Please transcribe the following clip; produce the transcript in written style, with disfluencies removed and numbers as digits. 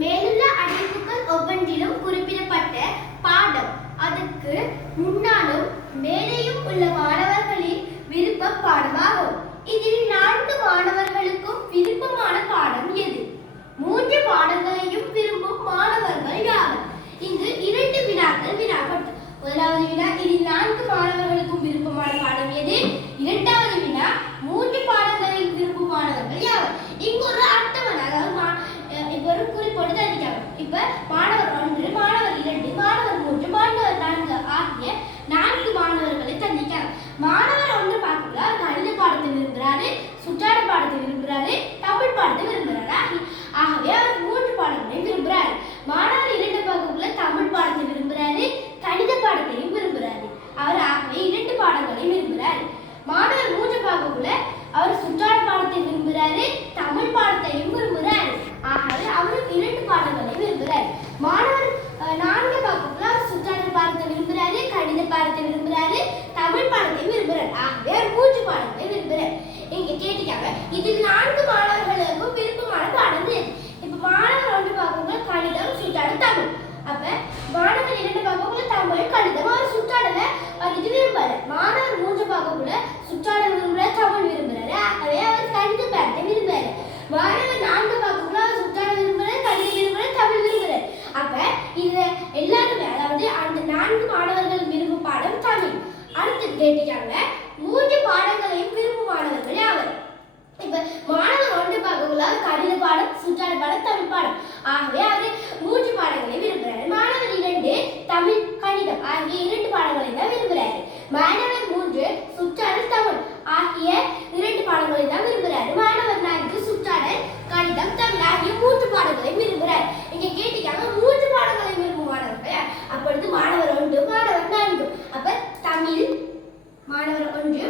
மேலுள்ள அறிவிப்புகள் ஒவ்வொன்றிலும் குறிப்பிடப்பட்ட பாடம் அதற்கு முன்னாலும் மேலேயும் உள்ள மாணவர்களின் விருப்ப பாடமாகும். இதில் 4 மாணவர்களுக்கும் விருப்பமான பாடம் எது? 3 பாடங்களையும் விரும்பும் மாணவர்கள் யார்? இங்கு 2 வினாக்கள் வினாப்பட்டு. முதலாவது வினா, இதில் 4 மாணவர்களுக்கும் விருப்பமான பாடம் எது? இரண்டாவது வினா, 3 பாடங்களையும் விரும்பும் மாணவர்கள் யார்? இங்கு ஒரு அட்டவணை, அதாவது இப்ப ஒரு குறிப்போடு தருகிறாங்க. இப்ப மாணவர் 1, மாணவர் 2, மாணவர் 3, மாணவர் 4 ஆகிய 4 மாணவர்களை தந்திருக்காங்க. மாணவர் 1 பார்க்கல கணித பாடத்தை விரும்புகிறாரு, சுற்றாட பாடத்தை விரும்புகிறாரு, தமிழ் பாடத்தை விரும்புகிறாரு. ஆகவே அவர் 3 பாடங்களையும் விரும்புகிறார். மாணவர் 2 பார்க்கல தமிழ் பாடத்தை விரும்புகிறாரு, கணித பாடத்தையும் விரும்புகிறாரு. அவர் ஆகவே 2 பாடங்களையும் விரும்புகிறார். மாணவர் 3 பார்க்கல அவர் சுற்றாட பாடத்தை விரும்புகிறாரு, தமிழ் பாடத்தையும் விரும்புகிறார். ஆகவே அவர் 2 பாடங்களையும் விரும்புகிறார். மாணவர் 4 பார்க்கல அவர் சுற்றாட பாடத்தை விரும்புகிறாரு, கணித பாடத்தை விரும்புகிறாரு, தமிழ் பாடத்தையும் விரும்புகிறார். ஆகவே அவர் 3 பாடங்களை விரும்புகிறார். இங்க கேட்டிருக்காங்க, இதில் 4 மாணவர்களுக்கும் விருப்பமான பாடம் எது? இப்ப மாணவர் 1 பார்க்கல கணிதம், சுற்றாட, தமிழ். அப்ப மாணவர் 2 பார்க்கல தமிழ், கணிதம், அவர் சுற்றாடல இது விரும்புறாரு. மாணவர் 3 பார்க்கல சுற்றாட விரும்புறாரு, தமிழ் விரும்புறாரு. ஆகவே அவர் கணித பாடத்தை விரும்புறாரு. மாணவர் 4 பார்க்கல அவர் சுற்றாட விரும்புறாரு, கணித விரும்புறாரு, தமிழ் விரும்புறாரு. அப்ப இது எல்லாருமே, அதாவது அந்த 4 மாணவர்கள் விரும்பும் பாடம் தமிழ். அடுத்து கேட்டிருக்காங்க, 3 பாடங்களையும் விரும்பும் மாணவர்கள் யாவர்? இப்ப மாணவர் 1 பார்க்கல கணித பாடம், சுற்றாட பாடம், தமிழ் பாடம். ஆகவே அவர் 3 பாடங்களை விரும்புகிறார். மாணவர் 2 தமிழ், கணிதம் ஆகிய 2 பாடங்களை தான் விரும்புகிறார். மாணவர் 3 சுற்றாட, தமிழ் ஆகிய 2 பாடங்களை தான் விரும்புகிறார். மாணவர் 4 சுற்றாட, கணிதம், தமிழ் ஆகிய 3 பாடங்களை விரும்புகிறார். இங்க கேட்டிருக்காங்க 3 பாடங்களை விரும்பும் மாணவர்கள். அப்பொழுது மாணவர் 1, மாணவர் 4. அப்ப தமிழ் மாணவர் 1,